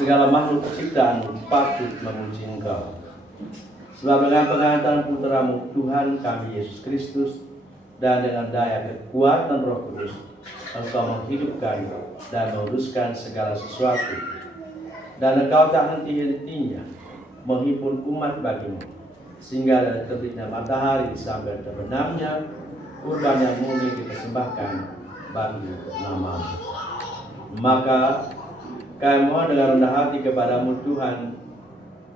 Segala makhluk ciptaan patut memuji Engkau. Sebab dengan pengangkatan Putra-Mu Tuhan kami Yesus Kristus, dan dengan daya kekuatan Roh Kudus, Engkau menghidupkan dan meluruskan segala sesuatu. Dan Engkau tak henti-hentinya menghimpun umat bagimu, sehingga dari terbitnya matahari sampai terbenamnya kurban yang murni dipersembahkan bagi nama-Mu. Maka kami mohon dengan rendah hati kepadamu Tuhan,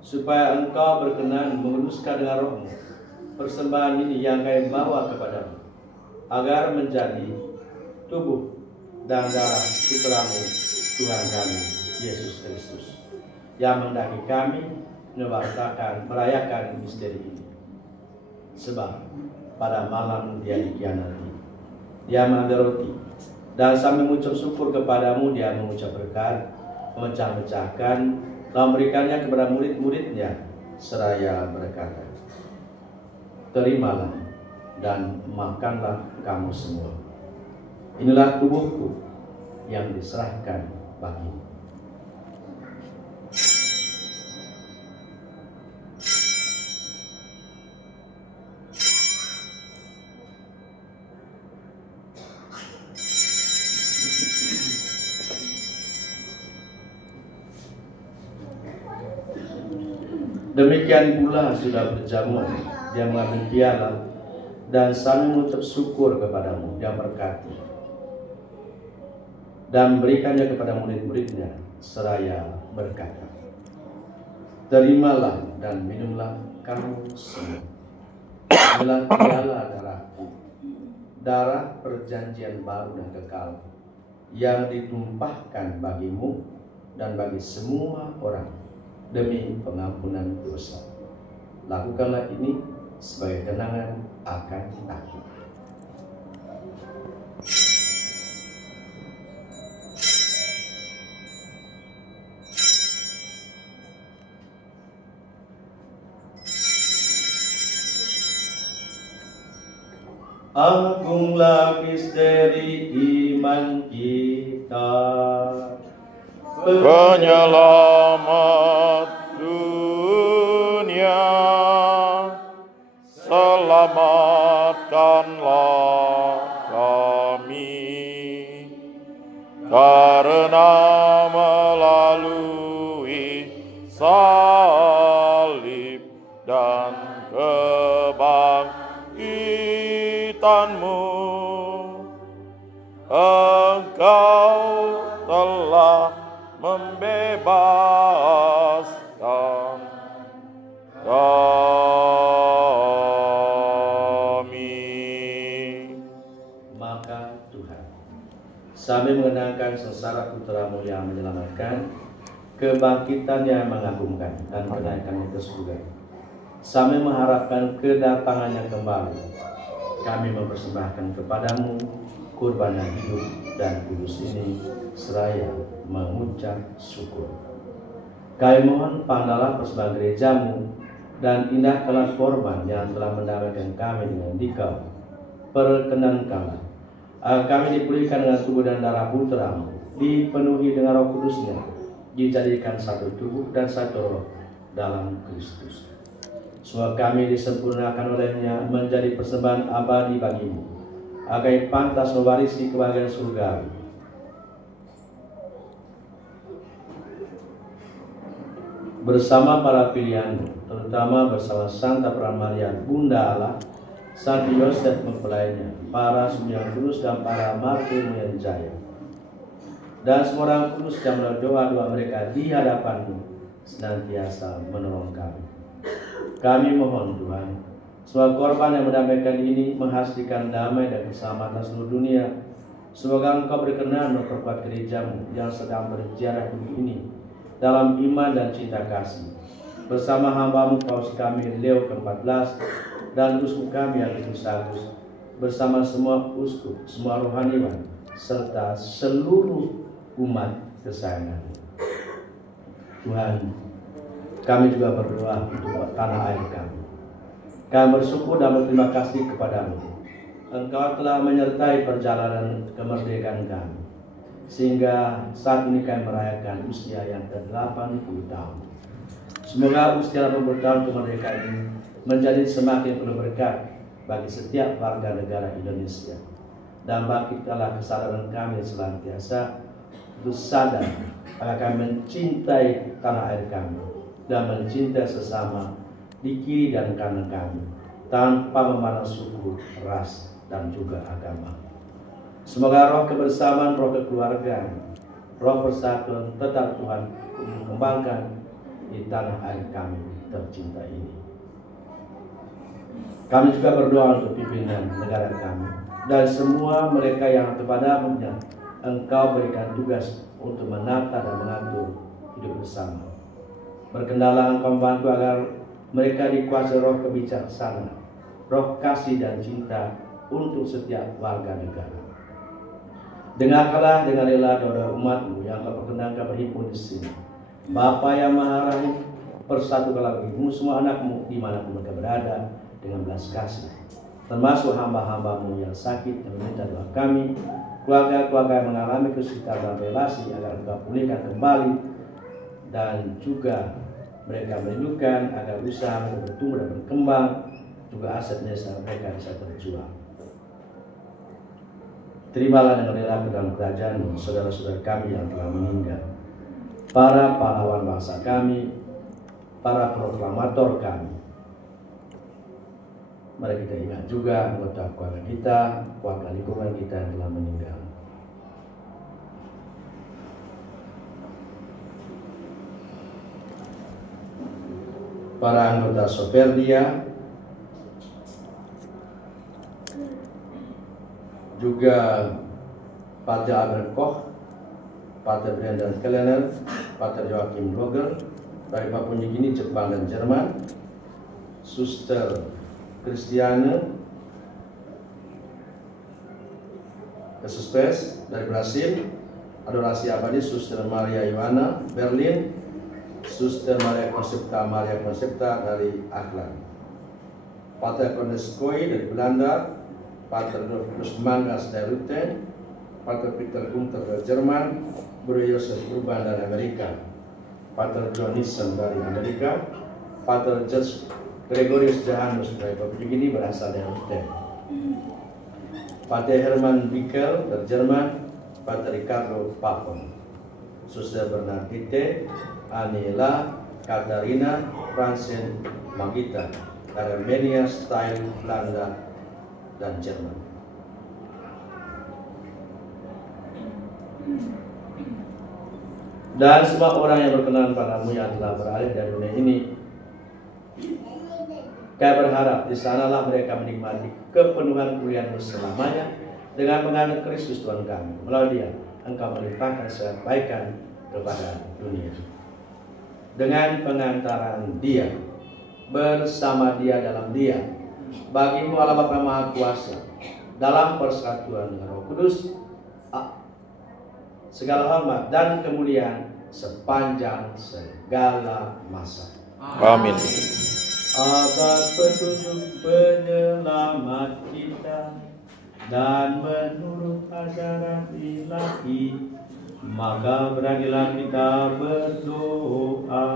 supaya Engkau berkenan menguduskan dengan Roh-Mu persembahan ini yang kami bawa kepadamu, agar menjadi tubuh dan darah Putra-Mu Tuhan kami Yesus Kristus, yang mendaki kami merayakan misteri ini. Sebab pada malam Dia dikhianati, Dia mengambil roti, dan sambil mengucap syukur kepadamu Dia mengucap berkat, memecah-mecahkan, lalu memberikannya kepada murid-muridnya, seraya berkata, "Terimalah dan makanlah kamu semua. Inilah tubuhku yang diserahkan bagimu." Demikian pula sudah berjamuan, Dia mengambil piala dan sambil mengucap syukur kepadamu, Dia berkati dan memberikannya kepada murid-muridnya, seraya berkata, "Terimalah dan minumlah kamu semua. Inilah piala darahku, darah perjanjian baru dan kekal, yang ditumpahkan bagimu dan bagi semua orang demi pengampunan dosa. Lakukanlah ini sebagai kenangan akan aku." Agunglah misteri iman kita, penyelamat dunia, selamatkanlah kami, karena melalui salib dan kebangkitan-Mu, Engkau telah membebaskan kami. Maka Tuhan, sambil mengenangkan sengsara Putra-Mu yang menyelamatkan, kebangkitan yang mengagumkan dan menaikannya ke surga, sambil mengharapkan kedatangannya kembali, kami mempersembahkan kepadamu kurban yang hidup dan kudus ini, seraya mengucap syukur. Kami mohon pandanglah persembahan gereja-Mu dan indahkanlah korban yang telah mendamaikan kami dengan Dikau. Perkenankanlah agar kami dipulihkan dengan tubuh dan darah Putra-Mu, dipenuhi dengan Roh Kudus-Nya, dijadikan satu tubuh dan satu roh dalam Kristus. Semoga kami disempurnakan oleh-Nya menjadi persembahan abadi bagi-Mu, agar pantas mewarisi kebahagiaan surgawi. Bersama para pilihanmu, terutama bersama Santa Peran Maria, Bunda Allah, Santo Yosef mempelainya, para sembilan kudus dan para martirmu yang jaya, dan semua orang kudus yang melalui doa-doa mereka di hadapanmu senantiasa menolong kami. Kami mohon Tuhan, semua korban yang mendamaikan ini menghasilkan damai dan keselamatan seluruh dunia. Semoga Engkau berkenan memperkuat gerejamu yang sedang berziarah bumi ini dalam iman dan cinta kasih, bersama hamba-Mu Paus kami Leo ke-14 dan uskup kami yang Agus, bersama semua uskup, semua rohaniwan, serta seluruh umat kesayangan. Tuhan, kami juga berdoa untuk tanah air kami. Kami bersyukur dan berterima kasih kepadamu. Engkau telah menyertai perjalanan kemerdekaan kami, sehingga saat ini kami merayakan usia yang ke-80 tahun. Semoga usia 80 tahun kemerdekaan ini menjadi semakin penuh berkat bagi setiap warga negara Indonesia. Dan bangkitkanlah kesadaran kami senantiasa untuk sadar agar kami mencintai tanah air kami dan mencintai sesama di kiri dan kanan kami, tanpa memandang suku, ras, dan juga agama. Semoga roh kebersamaan, roh kekeluargaan, roh persatuan tetap Tuhan kembangkan di tanah air kami tercinta ini. Kami juga berdoa untuk pimpinan negara kami dan semua mereka yang kepadamu Engkau berikan tugas untuk menata dan mengatur hidup bersama. Berkenalah Engkau membantu agar mereka dikuasai roh kebijaksanaan, roh kasih dan cinta untuk setiap warga negara. Dengarkanlah dengan rela doa umat-Mu yang Kau perkenankan berhimpun di sini. Bapa yang Maha Rahim, persatukanlah bagi-Mu semua anak-Mu dimanapun mereka berada dengan belas kasih, termasuk hamba-hamba-Mu yang sakit dan meminta doa kami, keluarga-keluarga yang mengalami kesulitan dalam relasi agar Engkau pulihkan kembali, dan juga mereka merindukan agar usaha mereka bertumbuh dan berkembang, juga aset desa mereka bisa terjual. Terimalah dengan rela ke dalam kerajaan-Mu saudara-saudara kami yang telah meninggal, para pahlawan bangsa kami, para proklamator kami. Mari kita ingat juga anggota keluarga kita, keluarga lingkungan kita yang telah meninggal. Para anggota Soperdia, juga Pater Albert Koch, Pater Brendan Kellner, Pater Joachim Vogel dari Papua Nugini, Jepang dan Jerman, Suster Christiane Kesuspes dari Brasil, Adorasi Abadi Suster Maria Ioana Berlin, Suster Maria Concepta dari Auckland, Pater Kondeskoi dari Belanda, Pater Dolfus Mangas dari Ruten, Pater Peter Gunter dari Jerman, Bro Yosef Urban dari Amerika, Pater John Nissen dari Amerika, Pater George Gregorius Johannes dari Papua Nugini berasal dari Ruten, Pater Herman Bickel dari Jerman, Pater Ricardo Papon, Suster Bernadette Anila Katarina Fransen Magita dari Armenia, Style, Belanda, dan Jerman. Dan semua orang yang berkenan padamu yang telah beralih dari dunia ini, kami berharap di sanalah mereka menikmati kepenuhan kuliah-Mu selamanya dengan menganut Kristus Tuhan kami. Melalui Dia, Engkau melimpahkan segala kebaikan kepada dunia. Dengan pengantaran Dia, bersama Dia dalam Dia, bagi-Mu Allah Bapa Maha Kuasa, dalam persatuan dengan Roh Kudus, segala hormat dan kemuliaan sepanjang segala masa. Amin. Atas petunjuk penyelamat kita dan menurut ajaran ilahi, maka beranilah kita berdoa.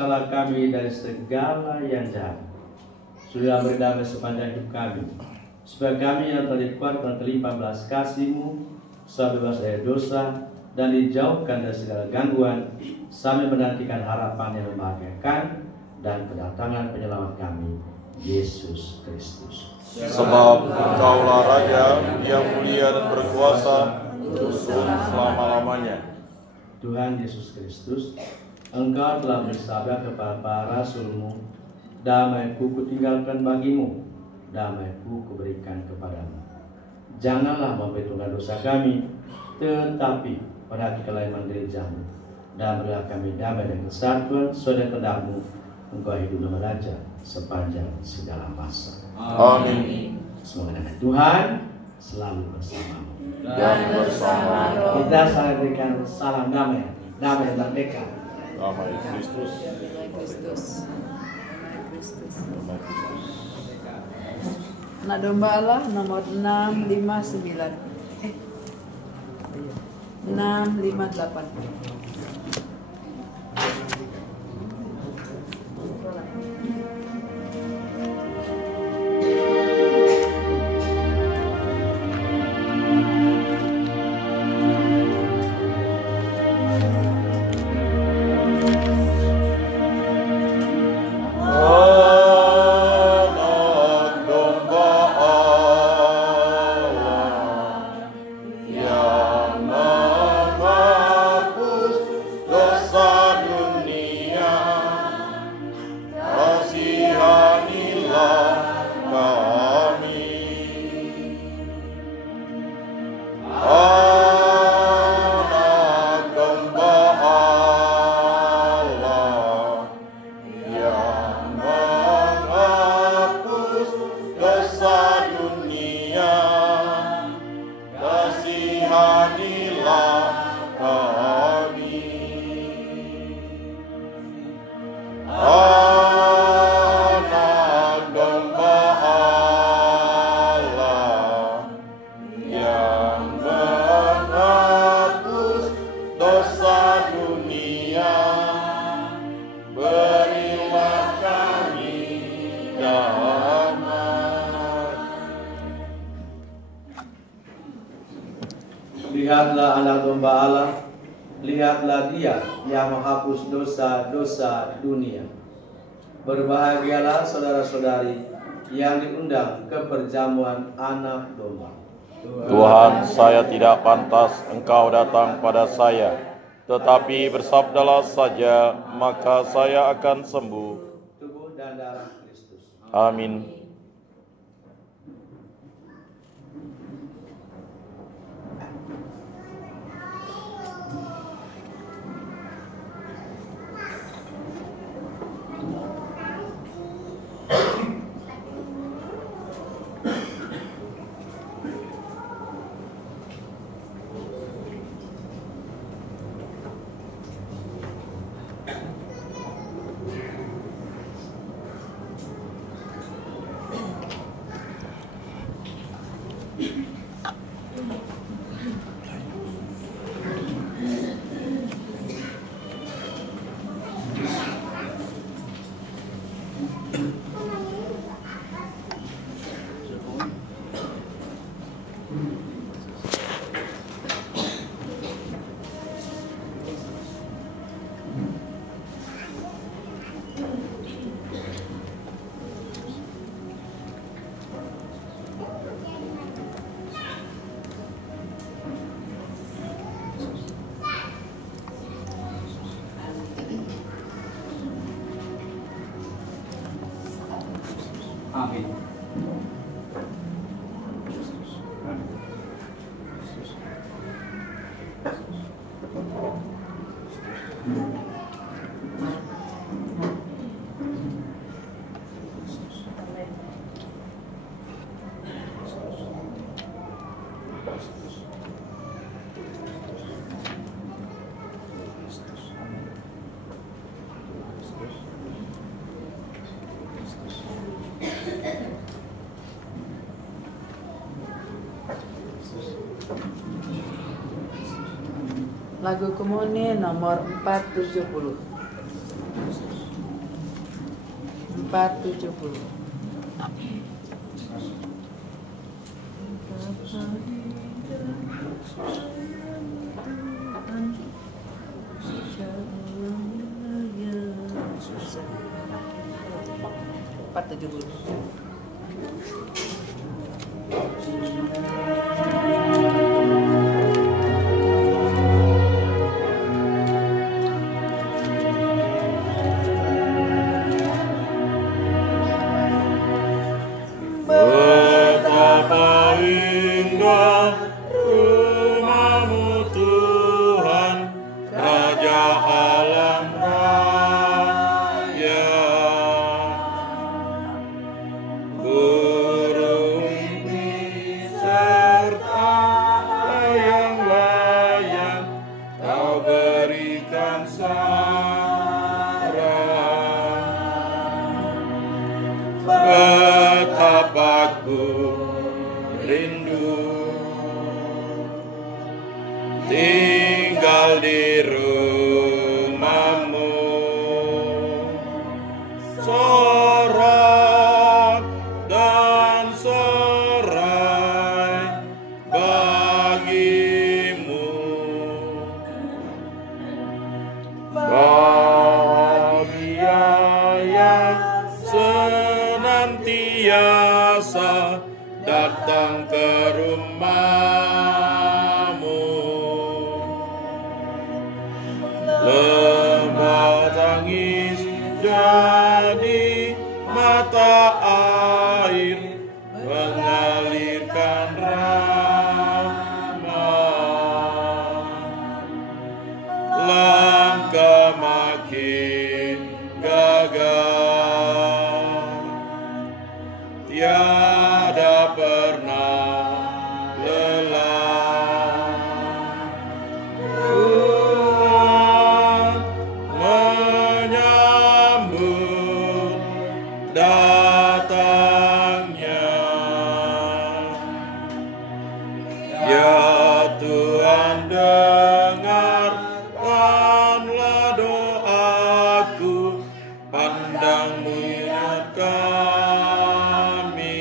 bebaskanlah kami dari segala yang jahat. Sudah berdamai sepanjang hidup kami, supaya kami yang telah dikuatkan terlimpah belas kasih-Mu, bebas dari dosa, dan dijauhkan dari segala gangguan, sambil menantikan harapan yang membahagiakan dan kedatangan penyelamat kami, Yesus Kristus. Sebab Engkaulah Raja yang mulia dan berkuasa untuk selama-lamanya. Tuhan Yesus Kristus, Engkau telah bersabda kepada para rasul-Mu, damai-Ku kutinggalkan bagimu, damai-Ku kuberikan kepadamu. Janganlah memperhitungkan dosa kami, tetapi perhatikanlah iman gereja-Mu, dan berilah kami damai dan kesatuan sesuai dengan kehendak-Mu. Engkau hidup dan raja sepanjang segala masa. Amin. Semoga damai Tuhan selalu bersamamu. Dan bersama roh. Kita saling berikan salam damai, damai dan merdeka. Damai Kristus. Damai Kristus. Damai Kristus. Damai Kristus. Anak domba Allah nomor 659. 658. Lihatlah anak domba Allah, lihatlah Dia yang menghapus dosa-dosa dunia. Berbahagialah saudara-saudari yang diundang ke perjamuan anak domba. Tuhan, saya tidak pantas Engkau datang pada saya, tetapi bersabdalah saja, maka saya akan sembuh. Tubuh dan darah Kristus. Amin. Amin. Lagu Komuni nomor 470. 470. Betapa indah rumah-Mu Tuhan, Raja alam raya. Burung serta layang-layang Kau berikan sarang. Betapa ku rindu tinggal di rumah-Mu, sorak dan sorai bagi-Mu. Bahagia yang senantiasa datang ke rumah-Mu. Lembah tangis jadi mata air mengalirkan rahmat. Langkah makin gagah, tiada pernah lelah. Tuhan menyambut datangnya. Ya Tuhan, dengarkanlah doaku, pandang minat kami.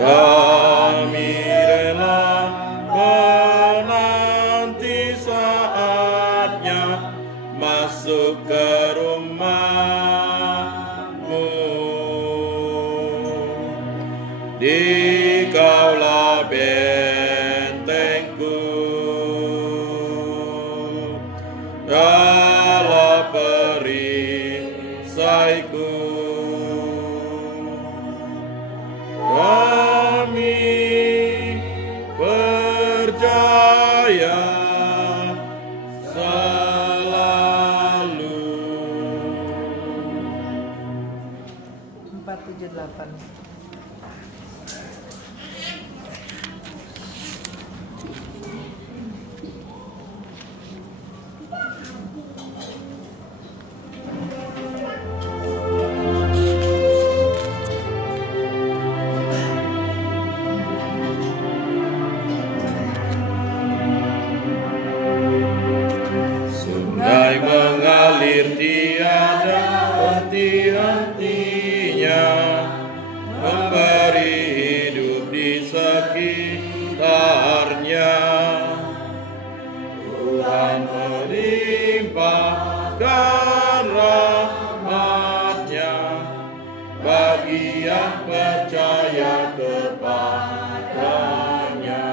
Kami rela menanti saatnya masuk ke rumah-Mu. Dikaulah bentengku, dalam perisaiku. Kami percaya selalu. 478. Sungai mengalir tiada henti-hentinya, memberi hidup di sekitarnya. Tuhan melimpahkan rahmat-Nya bagi yang percaya kepada-Nya.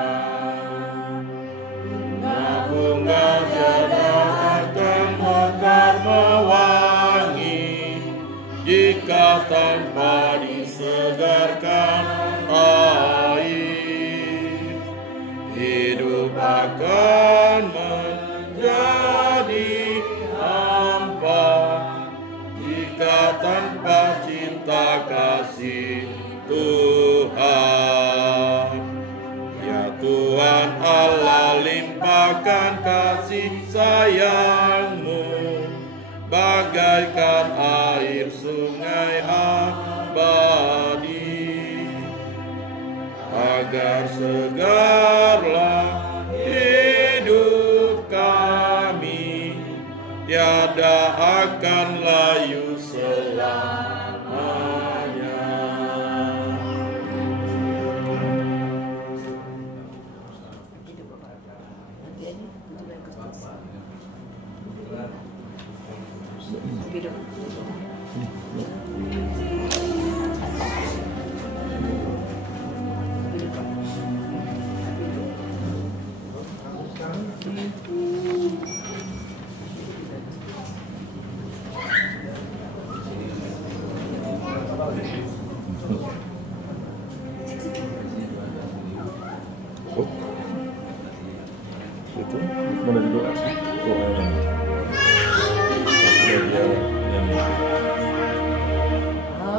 Bunga cerah akan mekar mewangi jika tanpa disegarkan air. Hidup akan menjadi hampa jika tanpa cinta kasih Tuhan. Ya Tuhan Allah, limpahkan kasih sayang-Mu bagaikan air sungai abadi, agar segarlah hidup kami, tiada tidak akan layu selamanya. Itu boleh didoa.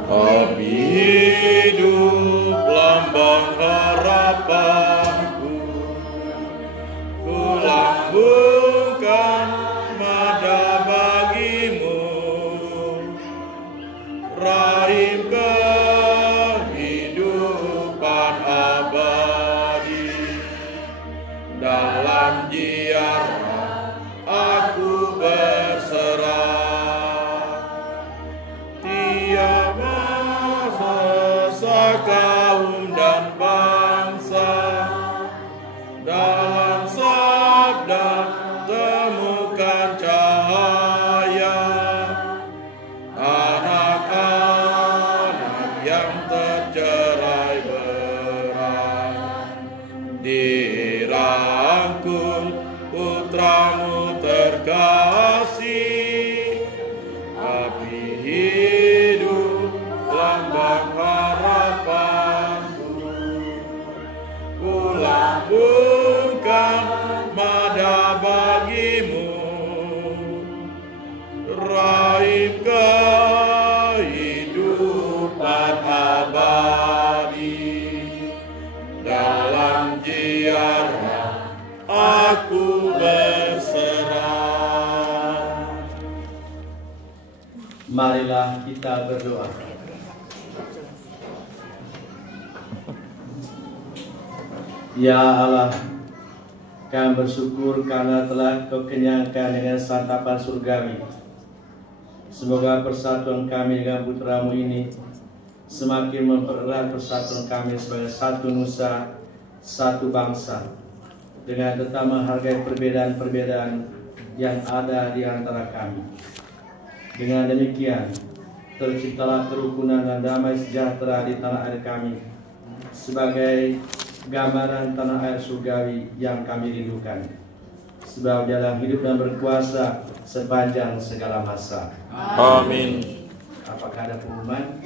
Api hidup lambang harapanku, ku lambungkan mada bagimu, rahim kehidupan abadi. Dalam ziarah aku berserah, tiap masa kaum dan bangsa, dalam sabda temukan cahaya. Anak-anak yang tercerai berai, dirangkul putramu terkasih. Api hidup lambang harapanku, ku lambungkan mada bagimu, raih kehidupan abadi. Dalam ziarah aku berserah. Marilah kita berdoa. Ya Allah, kami bersyukur karena telah Kau kenyangkan dengan santapan surgawi. Semoga persatuan kami dengan putramu ini semakin mempererat persatuan kami sebagai satu nusa, satu bangsa, dengan tetap menghargai perbedaan-perbedaan yang ada di antara kami. Dengan demikian, terciptalah kerukunan dan damai sejahtera di tanah air kami, sebagai gambaran tanah air surgawi yang kami rindukan. Sebab Dialah hidup dan berkuasa sepanjang segala masa. Amin. Apakah ada pengumuman?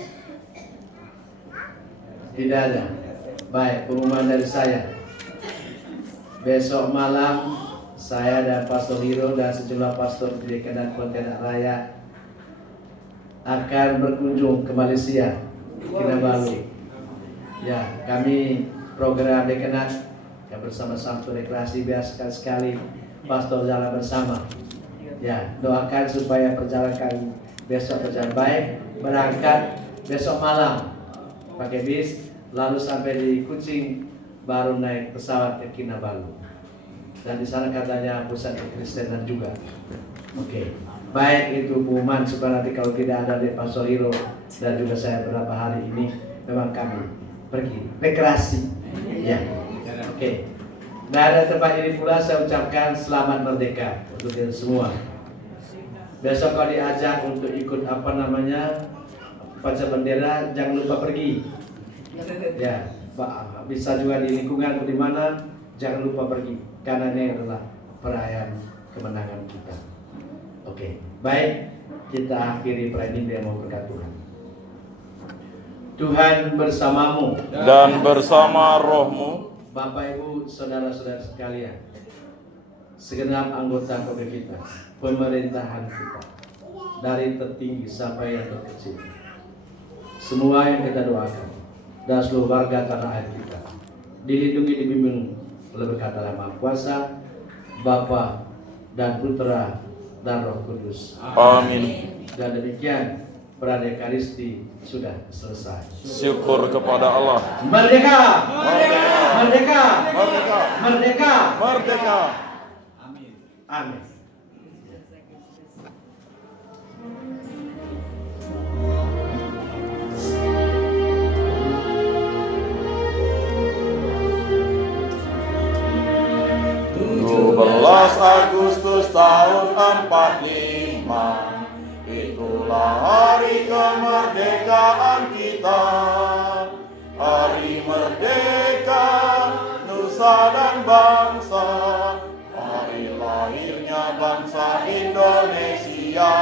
Tidak ada. Baik, pengumuman dari saya. Besok malam saya dan Pastor Hiro dan sejumlah pastor di Dekanat Pontianak Raya akan berkunjung ke Malaysia, Kinabalu. Ya, kami program Dekanat yang bersama Sabtu Rekreasi biar sekali-sekali pastor jalan bersama. Ya, doakan supaya perjalanan kami besok berjalan baik. Berangkat besok malam pakai bis, lalu sampai di Kuching, baru naik pesawat ke Kinabalu. Dan di sana katanya pusat kekristenan juga. Oke. Baik, itu pengumuman supaya nanti kalau tidak ada di Pastor Hiro dan juga saya beberapa hari ini memang kami pergi rekreasi. Ya. Oke. Nah, ada tempat ini pula saya ucapkan selamat merdeka untuk kita semua. Besok kalau diajak untuk ikut upacara bendera, jangan lupa pergi. Ya, bisa juga di lingkungan atau di mana, jangan lupa pergi karena ini adalah perayaan kemenangan kita. Oke, baik, kita akhiri perayaan ini dengan berkat Tuhan. Tuhan bersamamu Dan bersama rohmu, Bapak Ibu, saudara-saudara sekalian, segenap anggota KPK kita, pemerintahan kita, dari tertinggi sampai yang terkecil, semua yang kita doakan, dan seluruh warga tanah air kita, dilindungi, dibimbing oleh berkat Allah Maha Kuasa, Bapa dan Putra dan Roh Kudus. amin. Dan demikian perayaan Ekaristi sudah selesai. Syukur kepada Allah. Merdeka! Merdeka! Merdeka! Merdeka! Merdeka! Merdeka! Amin. Itulah hari kemerdekaan kita, hari merdeka nusa dan bangsa, hari lahirnya bangsa Indonesia.